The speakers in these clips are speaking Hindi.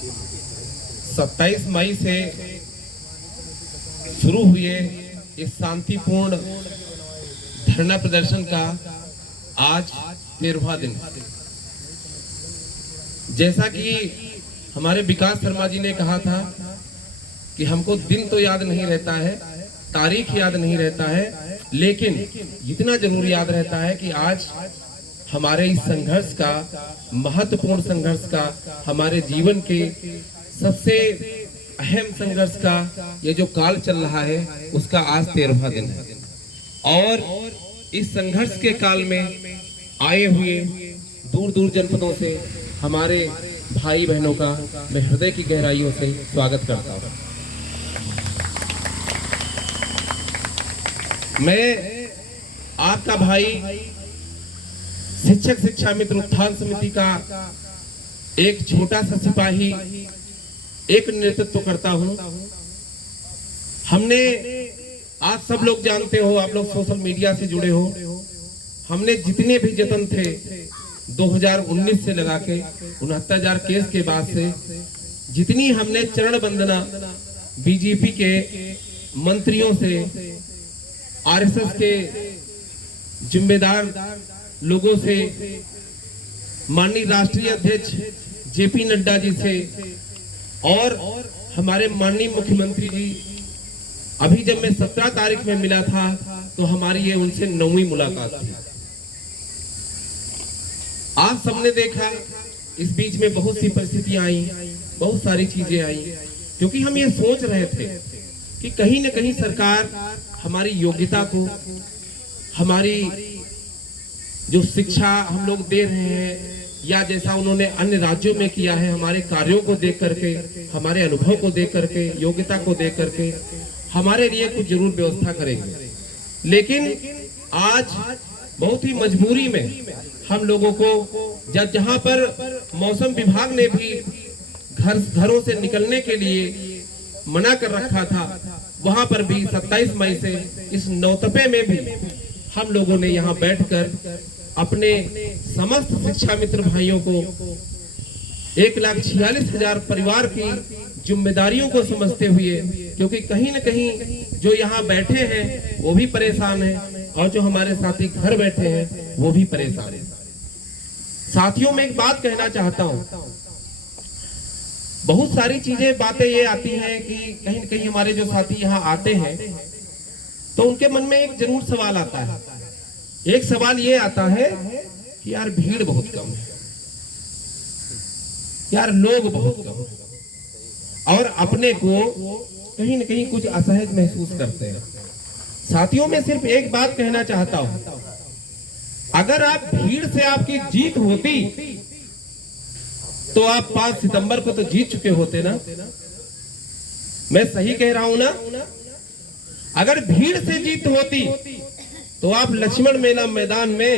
27 मई से शुरू हुए इस शांतिपूर्ण धरना प्रदर्शन का आज 13वां दिन। जैसा कि हमारे विकास शर्मा जी ने कहा था कि हमको दिन तो याद नहीं रहता है, तारीख याद नहीं रहता है, लेकिन इतना जरूर याद रहता है कि आज हमारे इस संघर्ष का, महत्वपूर्ण संघर्ष का, हमारे जीवन के सबसे अहम संघर्ष का ये जो काल चल रहा है उसका आज 13वां दिन है। और इस संघर्ष के काल में आए हुए दूर दूर जनपदों से हमारे भाई बहनों का मैं हृदय की गहराइयों से स्वागत करता हूं। मैं आपका भाई शिक्षक शिक्षा मित्र उत्थान समिति का एक छोटा सा सिपाही एक नेतृत्व करता हूं। हमने, आप सब लोग जानते हो, आप लोग सोशल मीडिया से जुड़े हो, हमने जितने भी जतन थे 2019 से लगा के 69,000 केस के बाद से जितनी हमने चरण वंदना बीजेपी के मंत्रियों से, आरएसएस के जिम्मेदार लोगों से, माननीय राष्ट्रीय अध्यक्ष जेपी नड्डा जी से और हमारे माननीय मुख्यमंत्री जी, अभी जब मैं 17 तारीख में मिला था तो हमारी ये उनसे 9वीं मुलाकात थी। आप सबने देखा इस बीच में बहुत सी परिस्थितियां आई, बहुत सारी चीजें आई, क्योंकि हम ये सोच रहे थे कि कहीं न कहीं सरकार हमारी योग्यता को, हमारी जो शिक्षा हम लोग दे रहे हैं या जैसा उन्होंने अन्य राज्यों में किया है, हमारे कार्यों को देख करके, हमारे अनुभव को देख करके, योग्यता को देख करके हमारे लिए कुछ जरूर व्यवस्था करेंगे। लेकिन आज बहुत ही मजबूरी में हम लोगों को, जहां पर मौसम विभाग ने भी घरों से निकलने के लिए मना कर रखा था, वहां पर भी 27 मई से इस नौतपे में भी हम लोगों ने यहाँ बैठकर अपने समस्त शिक्षा मित्र भाइयों को 1,46,000 परिवार की जिम्मेदारियों को समझते हुए, क्योंकि कहीं न कहीं जो यहाँ बैठे हैं वो भी परेशान हैं और जो हमारे साथी घर बैठे हैं वो भी परेशान हैं। साथियों, में एक बात कहना चाहता हूँ, बहुत सारी चीजें, बातें ये आती हैं कि कहीं न कहीं हमारे जो साथी यहाँ आते हैं तो उनके मन में एक जरूर सवाल आता है। एक सवाल ये आता है कि यार भीड़ बहुत कम है, यार लोग बहुत कम है, और अपने को कहीं न कहीं कुछ असहज महसूस करते हैं। साथियों, में सिर्फ एक बात कहना चाहता हूं, अगर आप भीड़ से आपकी जीत होती तो आप 5 सितंबर को तो जीत चुके होते ना। मैं सही कह रहा हूं ना? अगर भीड़ से जीत होती तो आप लक्ष्मण मेला मैदान में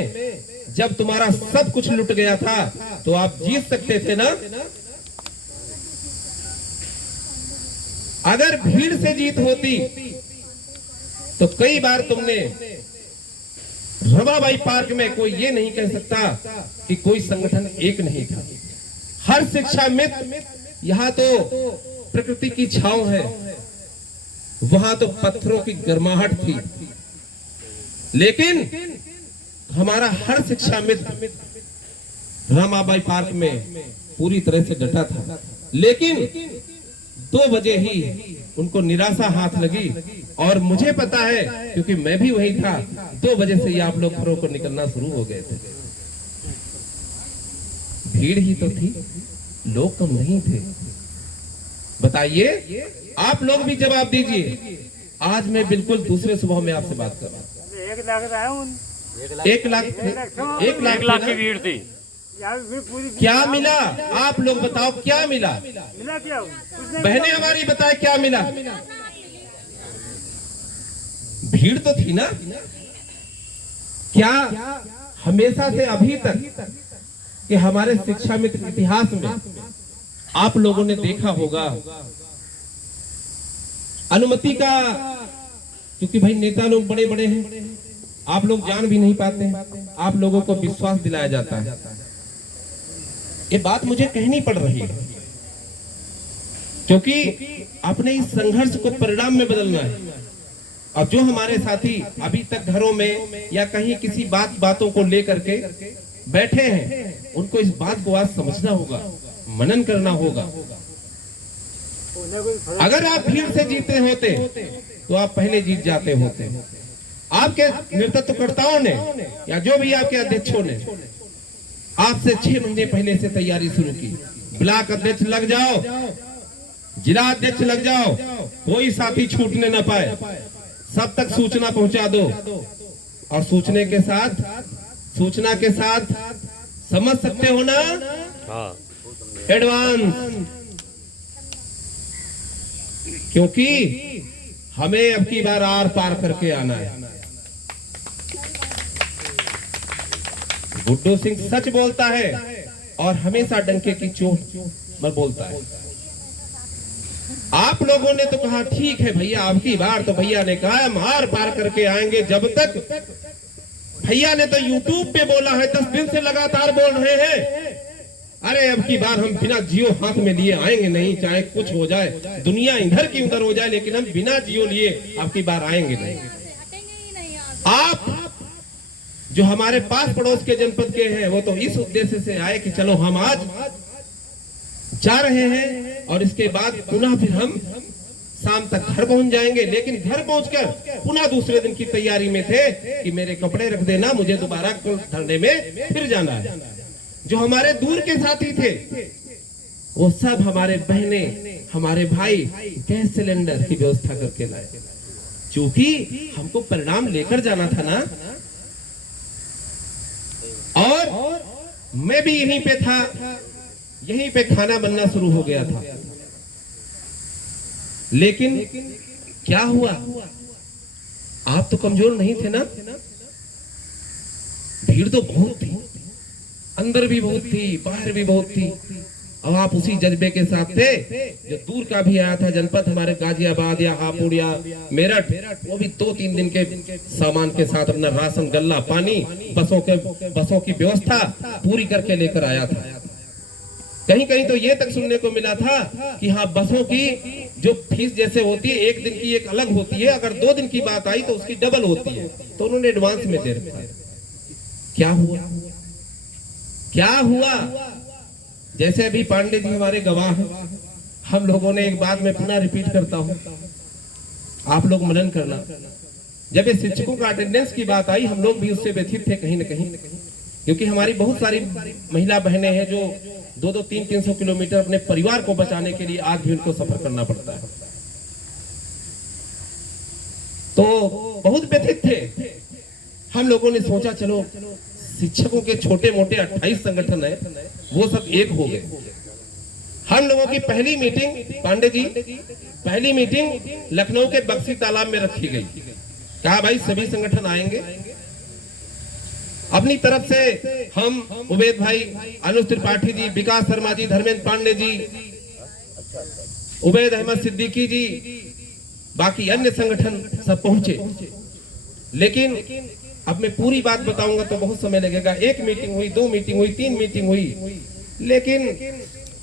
जब तुम्हारा सब कुछ लुट गया था तो आप जीत सकते थे ना। अगर भीड़ से जीत होती तो कई बार तुमने रमाबाई पार्क में, कोई ये नहीं कह सकता कि कोई संगठन एक नहीं था। हर शिक्षा मित्र, यहाँ तो प्रकृति की छांव है, वहां तो पत्थरों की गर्माहट थी, लेकिन हमारा हर शिक्षा मित्र रमाबाई पार्क में पूरी तरह से डटा था। लेकिन 2 बजे ही उनको निराशा हाथ लगी, और मुझे पता है क्योंकि मैं भी वही था, 2 बजे से ही आप लोग घरों को निकलना शुरू हो गए थे। भीड़ ही तो थी, लोग कम नहीं थे। बताइए, आप लोग भी जवाब दीजिए। आज मैं बिल्कुल दूसरे स्वभाव में आपसे बात कर रहा हूँ। 1 लाख की भीड़ थी, क्या मिला? आप लोग बताओ, क्या मिला? बहनें हमारी बताए क्या मिला? भीड़ तो थी ना। क्या हमेशा से अभी तक कि हमारे शिक्षा मित्र इतिहास में आप लोगों ने देखा होगा अनुमति का, क्योंकि भाई नेता लोग बड़े बड़े हैं, आप लोग जान भी नहीं पाते हैं, आप लोगों को विश्वास दिलाया जाता है। ये बात मुझे कहनी पड़ रही है। क्योंकि अपने इस संघर्ष को परिणाम में बदलना है। अब जो हमारे साथी अभी तक घरों में या कहीं किसी बातों को लेकर के बैठे हैं, उनको इस बात को आज समझना होगा, मनन करना होगा। अगर आप भीड़ से जीते होते तो आप पहले जीत जाते होते। आपके नेतृत्वकर्ताओं ने या जो भी आपके अध्यक्षों ने आपसे 6 महीने पहले से तैयारी शुरू की। ब्लॉक अध्यक्ष लग जाओ, जिला अध्यक्ष लग जाओ, कोई साथी छूटने ना पाए, सब तक सूचना पहुंचा दो। और सूचना के साथ समझ सकते हो ना, एडवांस, क्योंकि हमें अब की बार आर पार करके आना है। गुड्डू सिंह सच बोलता है और हमेशा डंके की चोट में बोलता है। आप लोगों ने तो कहा ठीक है भैया, अब की बार तो भैया ने कहा हम आर पार करके आएंगे। जब तक भैया ने तो यूट्यूब पे बोला है, 10 दिन से लगातार बोल रहे हैं, अरे अब की बार हम बिना जियो हाथ में लिए आएंगे नहीं, चाहे कुछ हो जाए, दुनिया इधर की उधर हो जाए, लेकिन हम बिना जियो लिए अब की बार आएंगे नहीं। आप जो हमारे पास पड़ोस के जनपद के हैं, वो तो इस उद्देश्य से आए कि चलो हम आज जा रहे हैं और इसके बाद पुनः फिर हम शाम तक घर पहुंच जाएंगे। लेकिन घर पहुंचकर पुनः दूसरे दिन की तैयारी में थे कि मेरे कपड़े रख देना, मुझे दोबारा धरने में फिर जाना है। जो हमारे दूर के साथी थे वो सब हमारे बहने, हमारे भाई गैस सिलेंडर की व्यवस्था करके लाए, क्योंकि हमको परिणाम लेकर जाना था ना। और मैं भी यहीं पे था, यहीं पे खाना बनना शुरू हो गया था। लेकिन क्या हुआ, आप तो कमजोर नहीं थे ना। भीड़ तो बहुत थी, अंदर भी बहुत थी, बाहर भी बहुत थी। अब आप उसी जज्बे के साथ थे जो दूर का भी आया था जनपद, हमारे गाजियाबाद या हापुड़ या मेरठ, वो भी 2-3 दिन के सामान के साथ अपना राशन, गल्ला, पानी, बसों की व्यवस्था पूरी करके लेकर आया था। कहीं कहीं तो ये तक सुनने को मिला था कि हाँ, बसों की जो फीस जैसे होती है, 1 दिन की एक अलग होती है, अगर 2 दिन की बात आई तो उसकी डबल होती है, तो उन्होंने एडवांस में दे रखा है। क्या हुआ? जैसे अभी पांडे जी हमारे गवाह हैं, हम लोगों ने एक बात मैं पुनः रिपीट करता हूं, आप लोग मनन करना। जब ये शिक्षकों का अटेंडेंस की बात आई, हम लोग भी उससे व्यथित थे कहीं न कहीं, क्योंकि हमारी बहुत सारी महिला बहनें हैं जो 2-2, 300 किलोमीटर अपने परिवार को बचाने के लिए आज भी उनको सफर करना पड़ता है। तो बहुत व्यथित थे। हम लोगों ने सोचा चलो शिक्षकों के छोटे मोटे 28 संगठन है, वो सब एक हो गए। हम लोगों की पहली मीटिंग, पांडे जी, पहली मीटिंग लखनऊ के बक्सी तालाब में रखी गई। कहा भाई सभी संगठन आएंगे। अपनी तरफ से हम उबैद भाई, अनुज त्रिपाठी जी, विकास शर्मा जी, धर्मेंद्र पांडे जी, उबैद अहमद सिद्दीकी जी, बाकी अन्य संगठन सब पहुंचे। लेकिन अब मैं पूरी बात बताऊंगा तो बहुत समय लगेगा। 1 मीटिंग हुई, 2 मीटिंग हुई, 3 मीटिंग हुई, लेकिन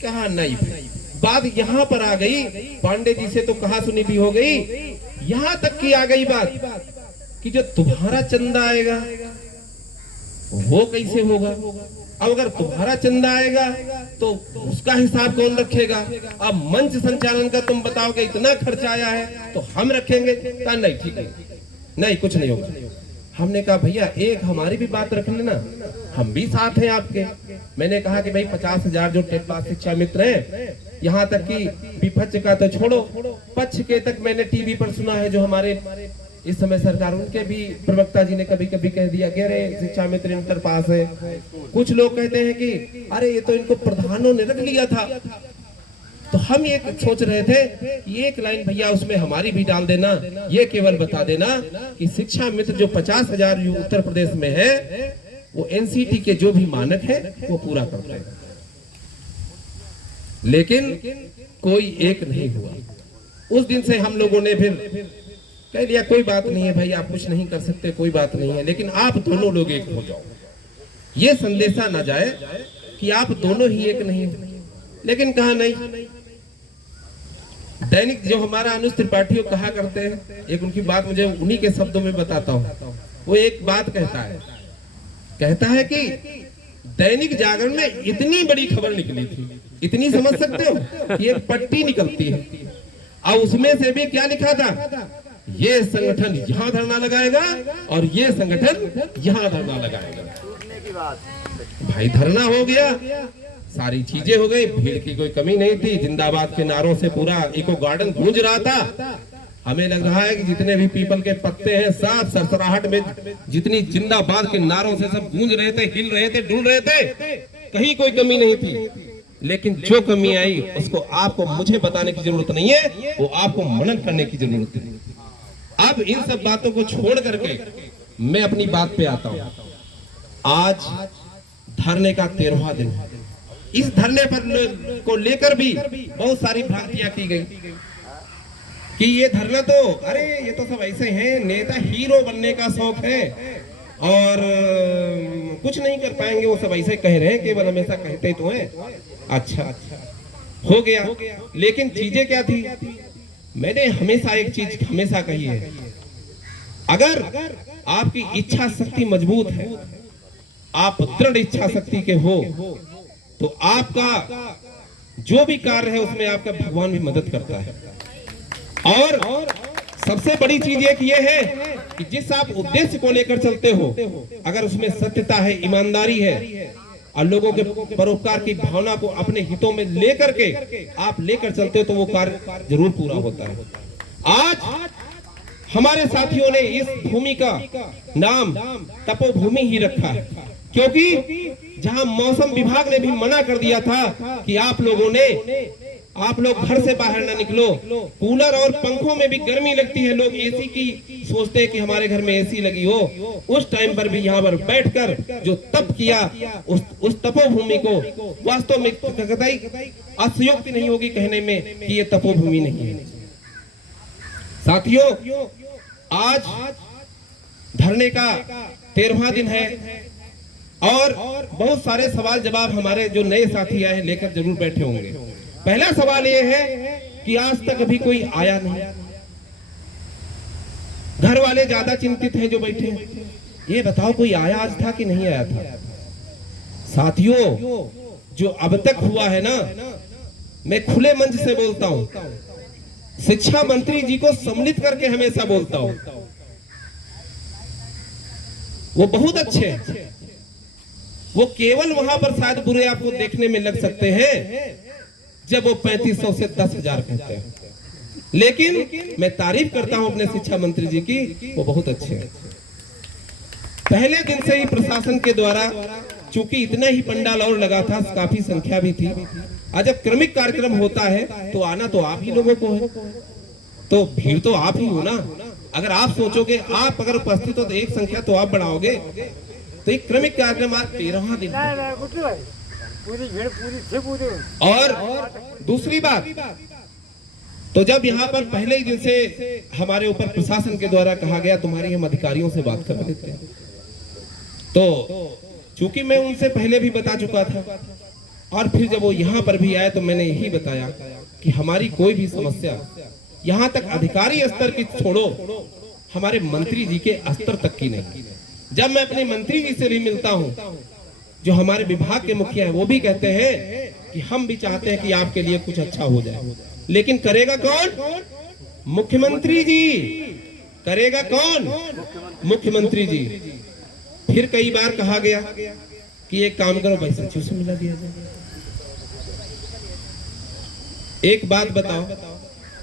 कहा नहीं। बात यहाँ पर आ गई, पांडे जी से तो कहा सुनी भी हो गई, यहाँ तक की आ गई बात कि जो तुम्हारा चंदा आएगा वो कैसे होगा। अब अगर तुम्हारा चंदा आएगा तो उसका हिसाब कौन रखेगा। अब मंच संचालन का तुम बताओगे इतना खर्चा आया है तो हम रखेंगे। कहा नहीं, ठीक है, नहीं कुछ नहीं होगा। हमने कहा भैया एक हमारी भी बात रख लेना, हम भी साथ हैं आपके। मैंने कहा कि भाई 50,000 जो टेट पास शिक्षा मित्र हैं, यहाँ तक कि विपक्ष का तो छोड़ो, पक्ष के तक मैंने टीवी पर सुना है, जो हमारे इस समय सरकार, उनके भी प्रवक्ता जी ने कभी कभी कह दिया कि अरे शिक्षा मित्र इंटर पास है। कुछ लोग कहते हैं कि अरे ये तो इनको प्रधानों ने रख लिया था। तो हम ये सोच रहे थे कि एक लाइन भैया उसमें हमारी भी डाल देना, ये केवल बता देना कि शिक्षा मित्र जो 50,000 उत्तर प्रदेश में है, वो एनसीटी के जो भी मानक है वो पूरा करते हैं। लेकिन कोई एक नहीं हुआ। उस दिन से हम लोगों ने फिर कह लिया कोई बात नहीं है भाई, आप कुछ नहीं कर सकते, कोई बात नहीं है, लेकिन आप दोनों लोग एक हो जाओ। ये संदेशा ना जाए कि आप दोनों ही एक नहीं हो। लेकिन कहा नहीं, दैनिक जो हमारा अनुज त्रिपाठी कहा करते हैं, एक उनकी बात मुझे उन्हीं के शब्दों में बताता हूँ। वो एक बात कहता है कि दैनिक जागरण में इतनी बड़ी खबर निकली थी, इतनी समझ सकते हो, ये पट्टी निकलती है और उसमें से भी क्या लिखा था, ये संगठन यहाँ धरना लगाएगा और ये संगठन यहाँ धरना लगाएगा। भाई धरना हो गया, सारी चीजें हो गई, भीड़ की कोई कमी नहीं थी, जिंदाबाद के नारों से पूरा इको गार्डन गूंज रहा था। हमें लग रहा है कि जितने भी पीपल के पत्ते हैं सब सरसराहट में जितनी जिंदाबाद के नारों से सब गूंज रहे थे, हिल रहे थे, डुल रहे थे, कहीं कोई कमी नहीं थी। लेकिन जो कमी आई उसको आपको मुझे बताने की जरूरत नहीं है, वो आपको मनन करने की जरूरत है। अब इन सब बातों को छोड़ करके मैं अपनी बात पे आता हूँ। आज धरने का 13वां दिन, इस धरने पर को लेकर भी बहुत सारी भ्रांतियां की गई कि ये धरना तो, अरे ये तो सब ऐसे हैं, नेता हीरो बनने का शौक है और कुछ नहीं कर पाएंगे, वो सब ऐसे कह रहे हैं, केवल हमेशा कहते तो हैं। अच्छा हो गया, लेकिन चीजें क्या थी? मैंने हमेशा एक चीज हमेशा कही है, अगर आपकी इच्छा शक्ति मजबूत है, आप दृढ़ इच्छा शक्ति के हो, तो आपका जो भी कार्य है उसमें आपका भगवान भी मदद करता है। और सबसे बड़ी चीज एक ये है कि जिस आप उद्देश्य को लेकर चलते हो, अगर उसमें सत्यता है, ईमानदारी है और लोगों के परोपकार की भावना को अपने हितों में लेकर के आप लेकर चलते हो, तो वो कार्य जरूर पूरा होता है। आज हमारे साथियों ने इस भूमि का नाम तपोभूमि ही रखा है, क्योंकि जहां मौसम विभाग ने भी मना कर दिया था कि आप लोग घर से बाहर ना निकलो, कूलर और पंखों में भी गर्मी लगती है, लोग एसी की सोचते हैं कि हमारे घर में एसी लगी हो, उस टाइम पर भी यहाँ पर बैठकर जो तप किया, उस तपोभूमि को वास्तव में कतई अतिशयोक्ति नहीं होगी कहने में कि ये तपोभूमि नहीं है। साथियों, आज धरने का 13वां दिन है और बहुत सारे सवाल जवाब हमारे जो नए साथी आए लेकर जरूर बैठे होंगे। पहला सवाल ये है कि आज तक अभी कोई आया नहीं, घर वाले ज्यादा चिंतित हैं जो बैठे हैं, ये बताओ कोई आया आज था कि नहीं आया था? साथियों, जो अब तक हुआ है ना, मैं खुले मंच से बोलता हूं, शिक्षा मंत्री जी को सम्मिलित करके हमेशा बोलता हूं, वो बहुत अच्छे हैं। वो केवल वहां पर शायद बुरे आपको देखने में लग सकते हैं जब वो 3500 से 10,000 कहते हैं, लेकिन मैं तारीफ करता हूं अपने शिक्षा मंत्री जी की, वो बहुत अच्छे हैं। पहले दिन से ही प्रशासन के द्वारा, चूंकि इतना ही पंडाल और लगा था, काफी संख्या भी थी, और जब क्रमिक कार्यक्रम होता है तो आना तो आप ही लोगों को है, तो भीड़ तो आप ही हो ना। अगर आप सोचोगे, आप अगर उपस्थित हो तो एक संख्या तो आप बढ़ाओगे, तो एक क्रमिक कार्यक्रम आज 13वां दिन। और दूसरी बात, तो जब यहाँ पर पहले ही दिन से हमारे ऊपर प्रशासन के द्वारा कहा गया तुम्हारी हम अधिकारियों से बात करा देते हैं, तो चूंकि मैं उनसे पहले भी बता चुका था और फिर जब वो यहाँ पर भी आए तो मैंने यही बताया कि हमारी कोई भी समस्या यहाँ तक अधिकारी स्तर की छोड़ो, हमारे मंत्री जी के स्तर तक की नहीं। जब मैं अपने मंत्री जी से भी मिलता हूँ, जो हमारे विभाग के मुखिया हैं, वो भी कहते हैं कि हम भी चाहते हैं कि आपके लिए कुछ अच्छा हो जाए, लेकिन करेगा कौन? मुख्यमंत्री जी। करेगा कौन? मुख्यमंत्री जी। फिर कई बार कहा गया कि एक काम करो भाई, सचिव से मिला दिया जाए। एक बात बताओ,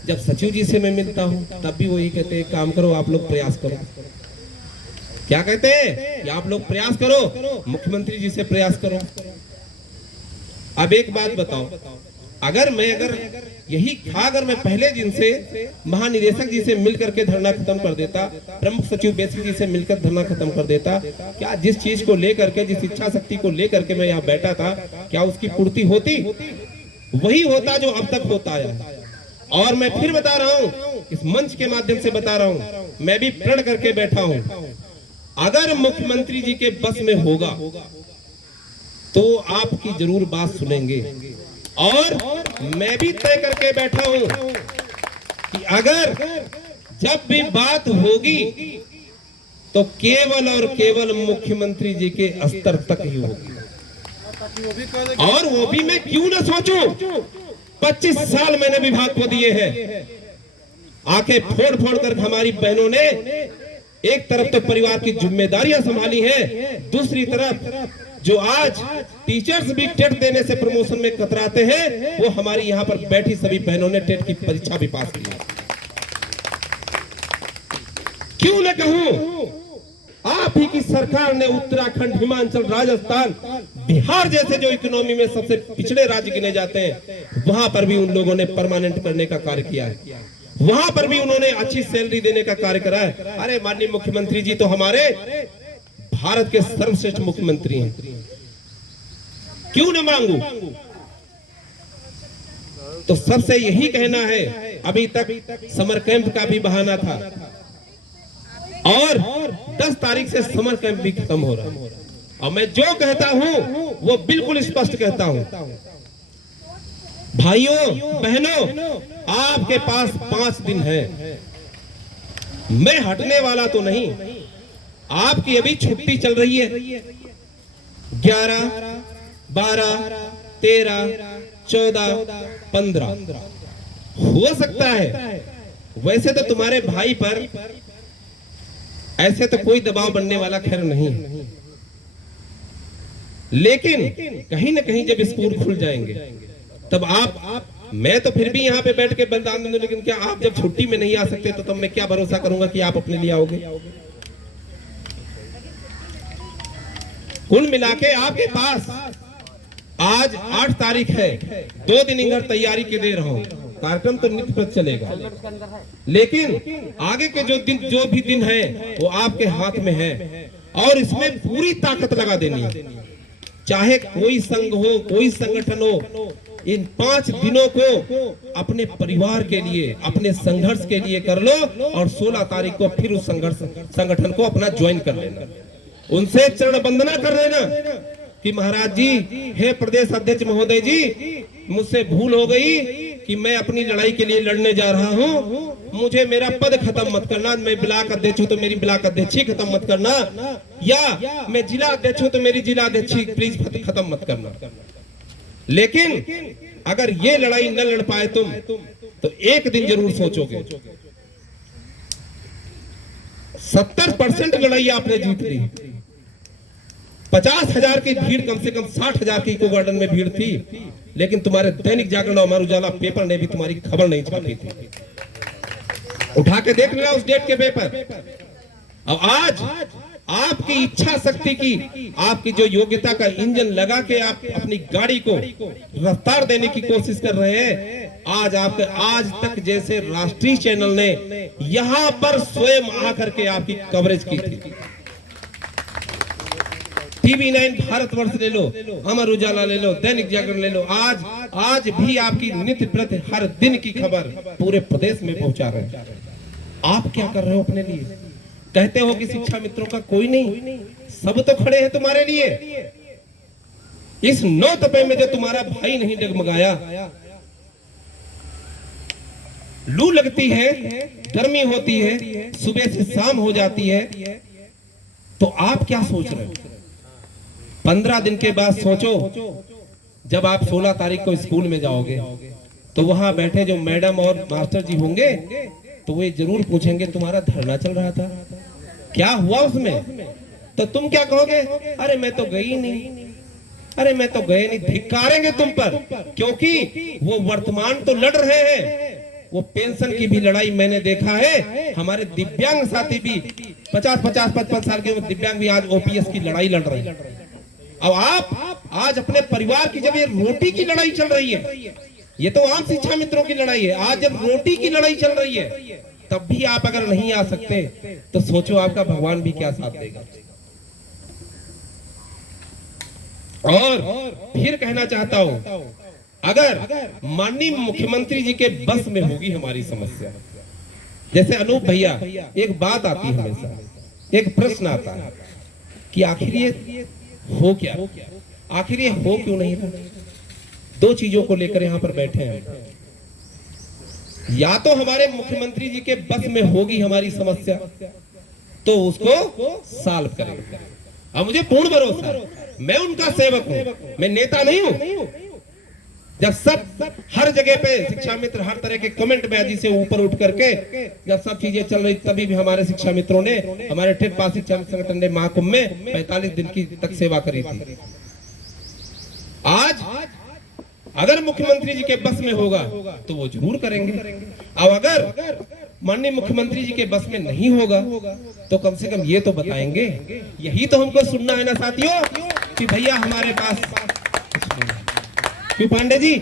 जब सचिव जी से मैं मिलता हूं तब भी वही कहते हैं काम करो, आप लोग प्रयास करो। क्या कहते हैं कि आप लोग प्रयास करो, मुख्यमंत्री जी से प्रयास करो। अब एक बात बताओ, अगर यही था, अगर मैं पहले दिन से महानिदेशक जी से मिलकर के धरना खत्म कर देता, प्रमुख सचिव बेसिक जी से मिलकर धरना खत्म कर देता, क्या जिस चीज को लेकर के, जिस इच्छा शक्ति को लेकर के मैं यहाँ बैठा था, क्या उसकी पूर्ति होती? वही होता जो अब तक होता है। और मैं फिर बता रहा हूँ, इस मंच के माध्यम से बता रहा हूँ, मैं भी प्रण करके बैठा हूँ, अगर मुख्यमंत्री जी के बस में होगा तो आपकी जरूर बात सुनेंगे। और मैं भी तय करके बैठा हूं कि अगर जब भी बात होगी तो केवल और केवल मुख्यमंत्री जी के स्तर तक ही होगी, और वो भी मैं क्यों ना सोचूं। 25 साल मैंने विभाग को दिए हैं, आंखें फोड़ फोड़ कर हमारी बहनों ने एक तरफ तो परिवार की जिम्मेदारियां संभाली हैं, दूसरी तरफ जो आज टीचर्स भी टेट देने से प्रमोशन में कतराते हैं, वो हमारी यहाँ पर बैठी सभी बहनों ने टेट की परीक्षा भी पास की। क्यों न कहूं, आप ही की सरकार ने उत्तराखंड, हिमाचल, राजस्थान, बिहार जैसे जो इकोनॉमी में सबसे पिछड़े राज्य गिने जाते हैं, वहां पर भी उन लोगों ने परमानेंट करने का कार्य किया है, वहां पर भी उन्होंने अच्छी सैलरी देने का कार्य करा है। अरे माननीय मुख्यमंत्री जी तो हमारे भारत के सर्वश्रेष्ठ मुख्यमंत्री हैं, क्यों न मांगू। तो सबसे यही कहना है, अभी तक समर कैंप का भी बहाना था, और 10 तारीख से समर कैंप भी खत्म हो रहा है, और मैं जो कहता हूं वो बिल्कुल स्पष्ट कहता हूं। भाइयों बहनों, आपके पास 5 दिन है, मैं हटने वाला तो नहीं। आपकी अभी छुट्टी चल रही है, 11, 12, 13, 14, 15 हो सकता है। वैसे तो तुम्हारे भाई पर ऐसे तो कोई दबाव बनने वाला खैर नहीं, लेकिन कहीं ना कहीं जब स्कूल खुल जाएंगे तब आप, मैं तो फिर भी यहाँ पे बैठ के बलिदान दूंगा, लेकिन क्या आप जब छुट्टी में नहीं आ सकते तो तब मैं क्या भरोसा करूंगा कि आप अपने लिए आओगे। कुल मिला के आपके पास आज 8 तारीख है, 2 दिन इंगर तैयारी के दे रहा हूं। कार्यक्रम तो नित्य प्रति चलेगा, लेकिन आगे के जो भी दिन है वो आपके हाथ में है, और इसमें पूरी ताकत लगा देनी है। चाहे कोई संघ हो, कोई संगठन हो, इन 5 दिनों को अपने परिवार के लिए, अपने संघर्ष के लिए कर लो, और 16 तारीख को फिर उस संगठन को अपना ज्वाइन कर लेना, उनसे चरण वंदना कर लेना कि महाराज जी, हे प्रदेश अध्यक्ष महोदय जी, मुझसे भूल हो गई कि मैं अपनी लड़ाई के लिए लड़ने जा रहा हूं, मुझे मेरा पद खत्म मत करना। मैं ब्लॉक अध्यक्ष हूं तो मेरी ब्लॉक अध्यक्षी खत्म मत करना, या मैं जिला अध्यक्ष हूं तो मेरी जिला अध्यक्षी प्लीज खत्म मत करना। लेकिन अगर ये लड़ाई न लड़ पाए तुम, तो एक दिन जरूर सोचोगे। 70% लड़ाई आपने जीत ली, 50,000 की भीड़, कम से कम 60,000 की इको गार्डन में भीड़ थी, लेकिन तुम्हारे दैनिक जागरण और अमर उजाला पेपर ने भी तुम्हारी खबर नहीं छापी थी। उठा के देख लेना उस डेट के पेपर। अब आज आपकी इच्छा शक्ति की, आपकी जो योग्यता का इंजन लगा के आप अपनी गाड़ी को रफ्तार देने की कोशिश कर रहे हैं, आज तक जैसे राष्ट्रीय चैनल ने यहां पर स्वयं आकर के आपकी कवरेज की थी। टीवी 9 भारतवर्ष ले लो, अमर उजाला ले लो, दैनिक जागरण ले लो, आज भी आपकी नित्य प्रति हर दिन की खबर पूरे प्रदेश में पहुंचा रहे हैं। आप क्या कर रहे हो अपने लिए? कहते हो कि शिक्षा मित्रों का कोई नहीं, सब तो खड़े हैं तुम्हारे लिए। इस 9 तपे में जो तुम्हारा भाई नहीं डगमगाया, लू लगती है, गर्मी होती है, सुबह से शाम हो जाती है, तो आप क्या सोच रहे हो? 15 दिन के बाद सोचो, जब आप 16 तारीख को स्कूल में जाओगे तो वहां बैठे जो मैडम और मास्टर जी होंगे तो वे जरूर पूछेंगे तुम्हारा धरना चल रहा था, क्या हुआ उसमें? तो तुम क्या कहोगे? अरे मैं तो गई नहीं, अरे मैं तो गए नहीं। धिक्कारेंगे तुम पर, क्योंकि वो वर्तमान तो लड़ रहे हैं, वो पेंशन की भी लड़ाई मैंने देखा है। हमारे दिव्यांग साथी भी 50-55 साल के दिव्यांग भी आज ओपीएस की लड़ाई लड़ रहे हैं। अब आप आज अपने परिवार की, जब ये रोटी की लड़ाई चल रही है, ये तो आम शिक्षा मित्रों की लड़ाई है, आज जब रोटी की लड़ाई चल रही है तब भी आप अगर नहीं आ सकते तो सोचो आपका भगवान भी क्या साथ देगा। और फिर कहना चाहता हूं, अगर माननीय मुख्यमंत्री जी के बस में होगी हमारी समस्या, जैसे अनूप भैया, एक बात आती है हमेशा, एक प्रश्न आता है कि आखिर ये हो क्या, आखिर ये हो क्यों नहीं रहा? 2 चीजों को लेकर यहां पर बैठे हैं। या तो हमारे मुख्यमंत्री जी के बस में होगी हमारी समस्या तो उसको सॉल्व करेंगे। अब मुझे पूर्ण भरोसा है, मैं उनका सेवक हूं, मैं नेता नहीं हूं। जब सब हर जगह पे शिक्षा मित्र हर तरह के कमेंट बाजी से ऊपर उठ करके जब सब चीजें चल रही तभी भी हमारे शिक्षा मित्रों ने, हमारे ठेठ पास शिक्षा संगठन ने महाकुंभ में 45 दिन की तक सेवा करी थी। आज अगर मुख्यमंत्री जी के बस में होगा तो वो जरूर करेंगे। अब अगर माननीय मुख्यमंत्री जी के बस में नहीं होगा तो कम से कम ये तो बताएंगे। यही तो हमको सुनना है ना साथियों कि भैया हमारे पास क्यों पांडे जी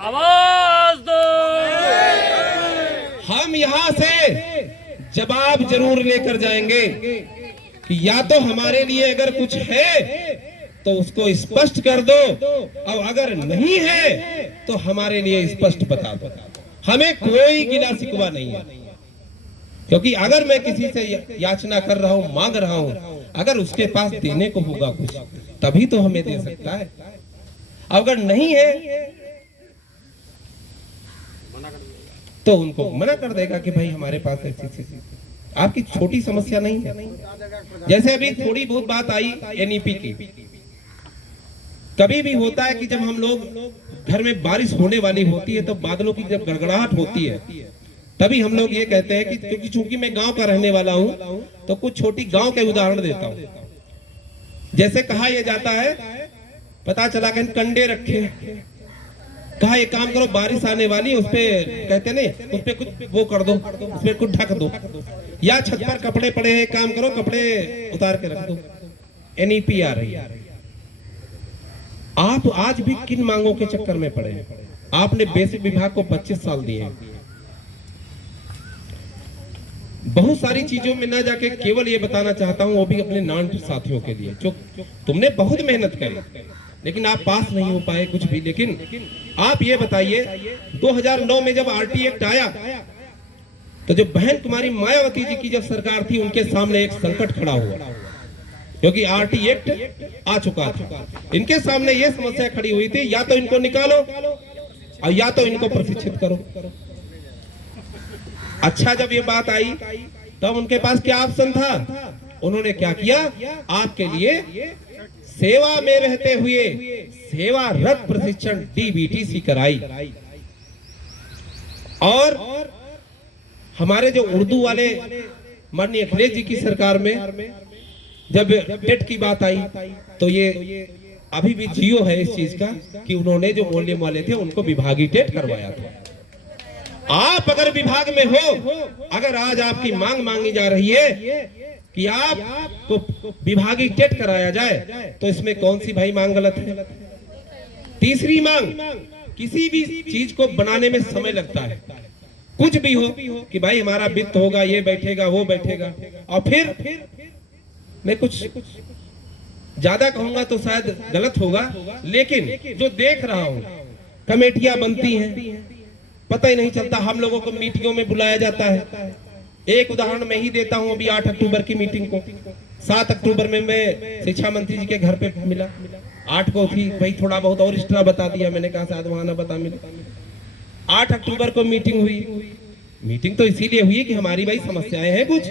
आवाज दो। हम यहाँ से जवाब जरूर लेकर जाएंगे कि या तो हमारे लिए अगर कुछ है तो उसको स्पष्ट कर दो, और अगर नहीं है तो हमारे लिए स्पष्ट बता दो। हमें कोई गिला शिकवा नहीं है, क्योंकि अगर मैं किसी से याचना कर रहा हूं, मांग रहा हूं, अगर उसके पास देने को होगा कुछ तभी तो हमें दे सकता है। अगर नहीं है तो उनको मना कर देगा कि भाई हमारे पास ऐसी आपकी छोटी समस्या नहीं है। जैसे अभी थोड़ी बहुत बात आई एनईपी की। कभी भी होता है कि जब हम लोग घर में बारिश होने वाली होती है तो बादलों की जब गड़गड़ाहट होती है तभी हम लोग ये कहते हैं कि क्योंकि चूंकि मैं गांव का रहने वाला हूं तो कुछ छोटी गांव के उदाहरण देता हूं। जैसे कहा यह जाता है, पता चला कि कंडे रखे, कहा एक काम करो बारिश आने वाली उस पे कहते नहीं उस पे कुछ वो कर दो, उस पे कुछ ढक दो, या छत पर कपड़े पड़े हैं काम करो कपड़े उतार के रख दो। एनईपी आ रही है। आप आज भी किन मांगों के चक्कर में पड़े हैं? आपने बेसिक विभाग को 25 साल दिए हैं। बहुत सारी चीजों में ना जाके केवल ये बताना चाहता हूं, वो भी अपने नॉन साथियों के लिए जो तुमने बहुत मेहनत करी लेकिन आप पास नहीं हो पाए कुछ भी। लेकिन आप ये बताइए 2009 में जब आरटी एक्ट आया तो जब बहन कुमारी मायावती जी की जब सरकार थी उनके सामने एक संकट खड़ा हुआ, क्योंकि आरटी एक्ट आ चुका था। इनके सामने ये समस्या खड़ी हुई थी, या तो इनको निकालो और या तो इनको प्रशिक्षित करो। अच्छा, जब ये बात आई तब उनके पास क्या ऑप्शन था? उन्होंने क्या किया? आपके लिए सेवा में रहते हुए सेवारत प्रशिक्षण डीबीटीसी कराई। और हमारे जो उर्दू वाले माननीय अखिलेश जी की सरकार में जब टेट की बात आई तो ये अभी भी जियो है इस चीज का कि उन्होंने जो मूल्य वाले थे उनको विभागीय टेट करवाया था। आप अगर विभाग में हो, अगर आज आपकी मांग मांगी जा रही है कि आपको विभागीय टेट कराया जाए तो इसमें कौन सी भाई मांग गलत है? तीसरी मांग, किसी भी चीज को बनाने में समय लगता है। कुछ भी हो कि भाई हमारा वित्त होगा, ये बैठेगा वो बैठेगा, और फिर मैं कुछ ज्यादा कहूंगा तो शायद गलत होगा, लेकिन जो देख रहा हूं कमेटियां बनती हैं, पता ही नहीं चलता। हम लोगों को मीटिंगों में बुलाया जाता है। एक उदाहरण मैं ही देता हूं, अभी 8 अक्टूबर की मीटिंग को 7 अक्टूबर में मैं शिक्षा मंत्री जी के घर पे मिला। 8 को थी, भाई थोड़ा बहुत और एक्स्ट्रा बता दिया, मैंने कहा शायद वहां ना बता मिला। 8 अक्टूबर को मीटिंग हुई। मीटिंग तो इसीलिए हुई कि हमारी भाई समस्याएं हैं कुछ,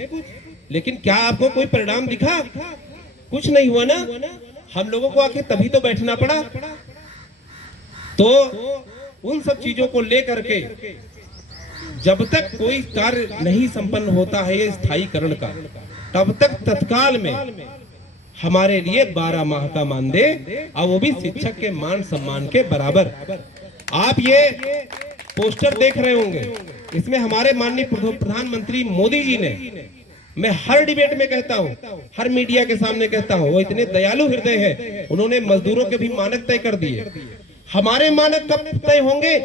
लेकिन क्या आपको कोई परिणाम दिखा? कुछ नहीं हुआ ना। हम लोगों को आखिर तभी तो बैठना पड़ा। तो उन सब चीजों को लेकर के जब तक कोई कार्य नहीं संपन्न होता है स्थायीकरण का, तब तक तत्काल में हमारे लिए 12 माह का मानदेय, और वो भी शिक्षक के मान सम्मान के बराबर। आप ये पोस्टर देख रहे होंगे, इसमें हमारे माननीय प्रधानमंत्री मोदी जी ने, मैं हर डिबेट में कहता हूं, हर मीडिया के सामने कहता हूं, वो इतने दयालु हृदय है, उन्होंने मजदूरों के भी मानक तय कर दिए। हमारे मानक कब तय होंगे?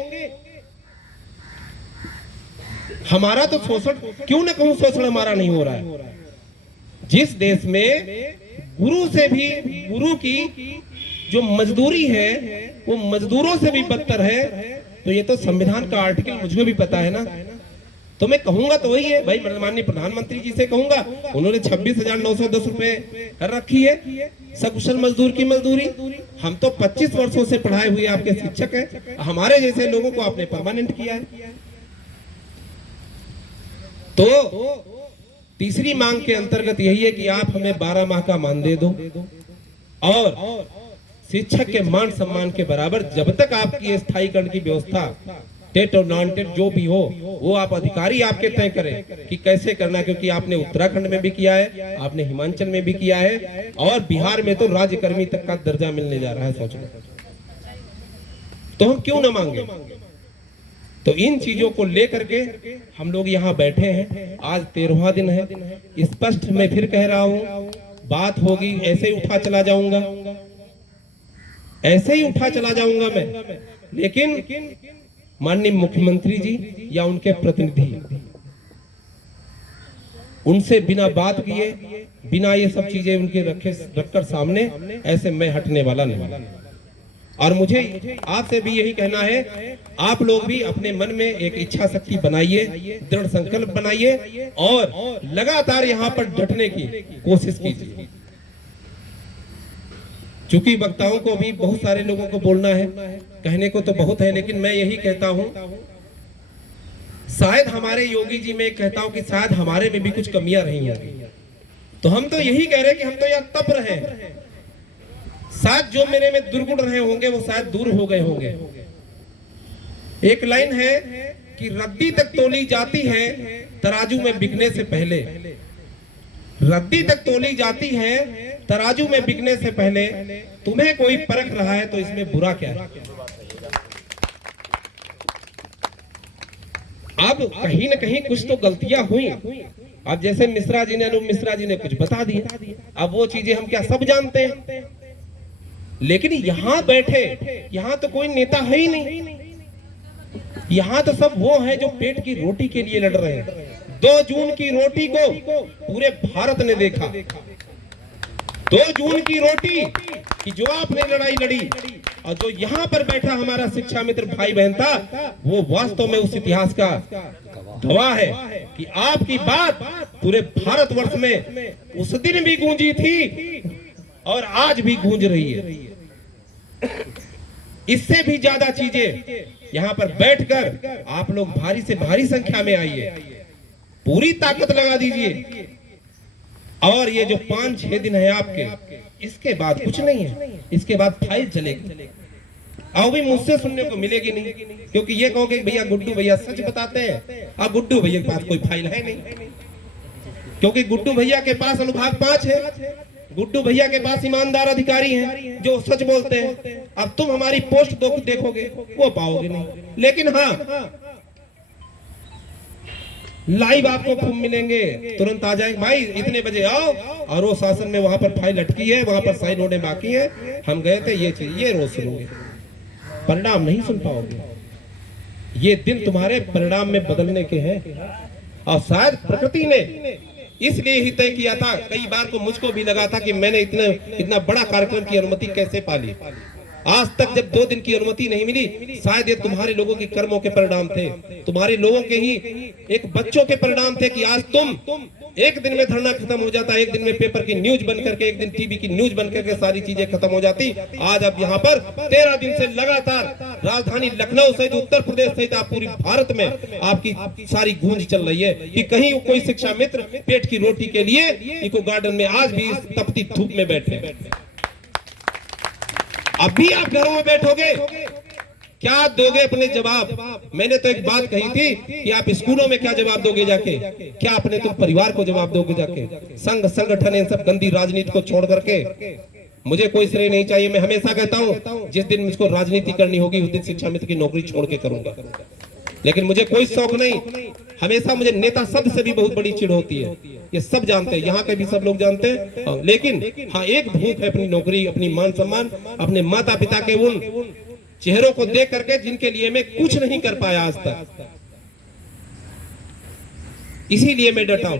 हमारा तो शोषण, क्यों न कहूं शोषण हमारा नहीं हो रहा है। जिस देश में गुरु से भी, गुरु की जो मजदूरी है वो मजदूरों से भी बदतर है, तो ये तो संविधान का आर्टिकल मुझे भी पता है ना। तो मैं कहूंगा तो वही है भाई, माननीय प्रधानमंत्री जी से कहूंगा, उन्होंने 26,910 रुपए कर रखी है सकुशल मजदूर की मजदूरी। हम तो 25 वर्षों से पढ़ाए हुए आपके शिक्षक हैं, हमारे जैसे लोगों को आपने परमानेंट किया है। तो तीसरी मांग के अंतर्गत यही है कि आप हमें 12 माह का मानदेय दो और शिक्षक के मान सम्मान के बराबर जब तक आपकी स्थायीकरण की व्यवस्था टेट और नॉन टेट जो भी हो वो आप अधिकारी आपके तय करें कि कैसे करना, क्योंकि आपने उत्तराखंड में भी किया है, आपने हिमाचल में भी किया है और बिहार में तो राज्यकर्मी तक का दर्जा मिलने जा रहा है। सोच लो, तो हम क्यों ना मांगे। तो इन चीजों को लेकर के हम लोग यहाँ बैठे हैं। आज 13वां दिन है। स्पष्ट मैं फिर कह रहा हूँ, बात होगी ऐसे ही उठा चला जाऊंगा, ऐसे ही उठा चला जाऊंगा मैं, लेकिन माननीय मुख्यमंत्री जी या उनके प्रतिनिधि उनसे बिना बात किए, बिना ये सब चीजें उनके रखकर सामने ऐसे मैं हटने वाला नहीं। और मुझे आपसे भी यही कहना है, आप लोग भी अपने मन में एक इच्छा शक्ति बनाइए, दृढ़ संकल्प बनाइए और लगातार यहाँ पर डटने की कोशिश कीजिए। चूंकि वक्ताओं को भी बहुत सारे लोगों को बोलना है, कहने को तो बहुत है, लेकिन मैं यही कहता हूं, शायद हमारे योगी जी में कहता हूं कि शायद हमारे में भी कुछ कमियां रही होंगी। तो हम तो यही कह रहे हैं कि हम तो यहाँ तप रहे हैं, शायद जो मेरे में दुर्गुण रहे होंगे वो शायद दूर हो गए होंगे। एक लाइन है कि रद्दी तक तोली जाती है तराजू में बिकने से पहले, रद्दी तक तोली जाती है तराजू में बिकने से पहले। तुम्हें कोई परख रहा है तो इसमें बुरा क्या है। अब कहीं न कहीं कुछ तो गलतियां हुई। अब जैसे मिश्रा जी ने, अनूप मिश्रा जी ने कुछ बता दिया, अब वो चीजें हम क्या सब जानते हैं, लेकिन यहाँ बैठे, यहाँ तो कोई नेता है ही नहीं, यहाँ तो सब वो हैं जो पेट की रोटी के लिए लड़ रहे हैं। 2 जून की रोटी को पूरे भारत ने देखा। 2 जून की रोटी कि जो आपने लड़ाई लड़ी और जो यहाँ पर बैठा हमारा शिक्षा मित्र भाई बहन था, वो वास्तव में उस इतिहास का गवाह है कि आपकी बात पूरे भारतवर्ष में उस दिन भी गूंजी थी और आज भी गूंज रही है। इससे भी ज्यादा चीजें यहाँ पर बैठकर आप लोग भारी से भारी संख्या में आइए, पूरी ताकत लगा दीजिए। और ये जो 5-6 दिन है आपके, इसके बाद कुछ नहीं है, इसके बाद फाइल चलेगी और भी मुझसे सुनने को मिलेगी नहीं, क्योंकि ये कहोगे भैया गुड्डू भैया सच बताते हैं। अब गुड्डू भैया के पास कोई फाइल है नहीं, क्योंकि गुड्डू भैया के पास अनुभाग 5 है, गुड्डू भैया के पास ईमानदार अधिकारी हैं जो सच बोलते हैं। अब तुम हमारी पोस्ट देखोगे वो पाओगे नहीं, लेकिन हाँ लाइव आपको खूब मिलेंगे, तुरंत आ जाएंगे, भाई इतने बजे आओ और वो शासन में वहां पर फाइल अटकी है, वहां पर साइन होने बाकी है, हम गए थे, ये चीज ये रोज सुनोगे, परिणाम नहीं सुन पाओगे। ये दिन तुम्हारे परिणाम में बदलने के हैं। और शायद प्रकृति ने इसलिए ही तय किया था, कई बार को मुझको भी लगा था कि मैंने इतना बड़ा कार्यक्रम की अनुमति कैसे पाली। आज तक जब 2 दिन की अनुमति नहीं मिली, शायद ये तुम्हारे लोगों के कर्मों के परिणाम थे, तुम्हारे लोगों के ही एक बच्चों के परिणाम थे कि आज तुम एक दिन में धरना खत्म हो जाता, एक दिन में पेपर की न्यूज बन करके, एक दिन टीवी की न्यूज बन करके सारी चीजें खत्म हो जाती। आज अब यहाँ पर 13 दिन से लगातार राजधानी लखनऊ सहित उत्तर प्रदेश सहित आप पूरी भारत में आपकी सारी गूंज चल रही है कि कहीं कोई शिक्षा मित्र पेट की रोटी के लिए इको गार्डन में आज भी इस तपती धूप में बैठे। अभी आप घरों में बैठोगे, क्या दोगे अपने जवाब। मैंने तो एक बात कही थी कि आप स्कूलों में क्या जवाब दोगे जाके, क्या अपने तुम परिवार को जवाब दोगे जाके। संघ संगठन इन सब गंदी राजनीति को छोड़ करके मुझे कोई श्रेय नहीं चाहिए। मैं हमेशा कहता हूं जिस दिन मुझको राजनीति करनी होगी उस दिन शिक्षा मित्र की नौकरी छोड़ के करूंगा, लेकिन मुझे कोई शौक नहीं। हमेशा मुझे नेता शब्द से भी बहुत बड़ी चिढ़ होती है, ये सब जानते हैं, यहाँ के भी सब लोग जानते हैं। लेकिन हाँ एक भूख है अपनी नौकरी, अपनी मान सम्मान, अपने माता पिता के उन चेहरों को देख करके जिनके लिए मैं कुछ नहीं कर पाया आज तक। इसीलिए मैं डटा हूं,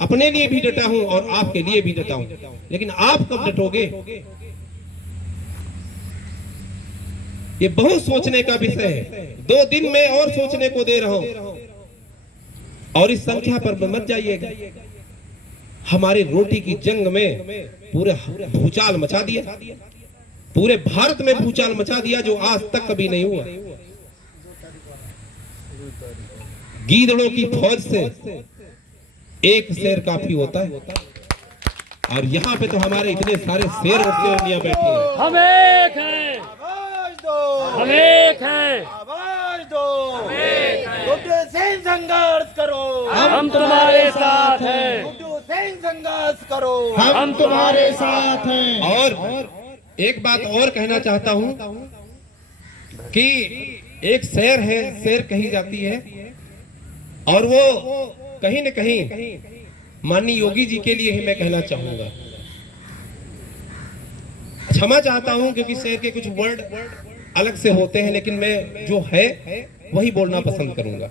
अपने लिए भी डटा हूं और आपके लिए भी डटा हूं। लेकिन आप कब डटोगे, ये बहुत सोचने का विषय है। 2 दिन में और सोचने को दे रहा हूं और इस संख्या पर मत जाइएगा। हमारी रोटी की जंग में पूरे भूचाल मचा दिया, पूरे भारत में भूचाल मचा दिया जो आज तक कभी नहीं हुआ। गीदड़ों की फौज से एक शेर काफी होता है। और यहाँ पे तो हमारे इतने सारे शेर और शेरनियां बैठे हैं। हम एक हैं, आवाज दो, हम एक हैं, आवाज दो, गुड्डू सिंह संघर्ष करो, हम तुम्हारे साथ हैं, गुड्डू सिंह संघर्ष करो, हम तुम्हारे साथ हैं। और एक बात और कहना चाहता हूं कि एक शेर है, शेर कही जाती है, और वो कहीं न कहीं माननीय योगी जी के लिए ही मैं कहना चाहूंगा। क्षमा चाहता हूं क्योंकि शेर के कुछ वर्ड अलग से होते हैं, लेकिन मैं जो है वही बोलना पसंद करूंगा।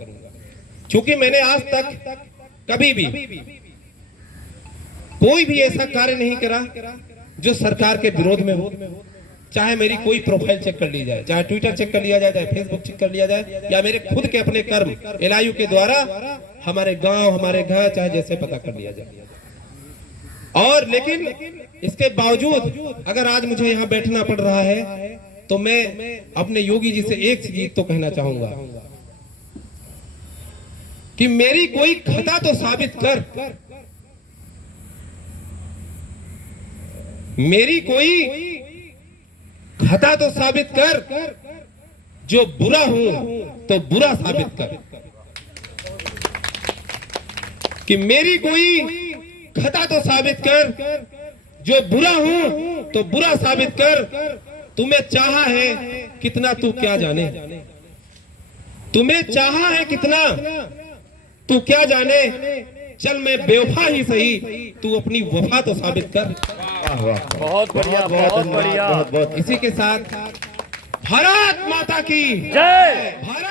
क्योंकि मैंने आज तक कभी भी कोई भी ऐसा कार्य नहीं करा जो सरकार के विरोध में हो। चाहे मेरी कोई प्रोफाइल चेक कर ली जाए, चाहे ट्विटर चेक कर लिया जाए, चाहे फेसबुक चेक कर लिया जाए, या मेरे खुद के अपने कर्म LIU के द्वारा हमारे गांव, हमारे घर, चाहे जैसे पता कर लिया जाए। और लेकिन इसके बावजूद अगर आज मुझे यहाँ बैठना पड़ रहा है तो मैं अपने योगी जी से एक चीज तो कहना चाहूंगा कि मेरी कोई खता तो साबित कर, मेरी कोई खता तो साबित कर, जो बुरा हूं तो बुरा साबित कर। कि मेरी कोई खता तो साबित कर, जो बुरा हूं तो बुरा साबित कर। तुम्हें चाहा है कितना तू क्या जाने, तुम्हें चाहा है कितना तू क्या जाने। चल मैं बेवफा ही सही, तू अपनी वफा तो साबित कर। बहुत बढ़िया, बहुत बढ़िया। इसी के साथ भारत माता की जय। भारत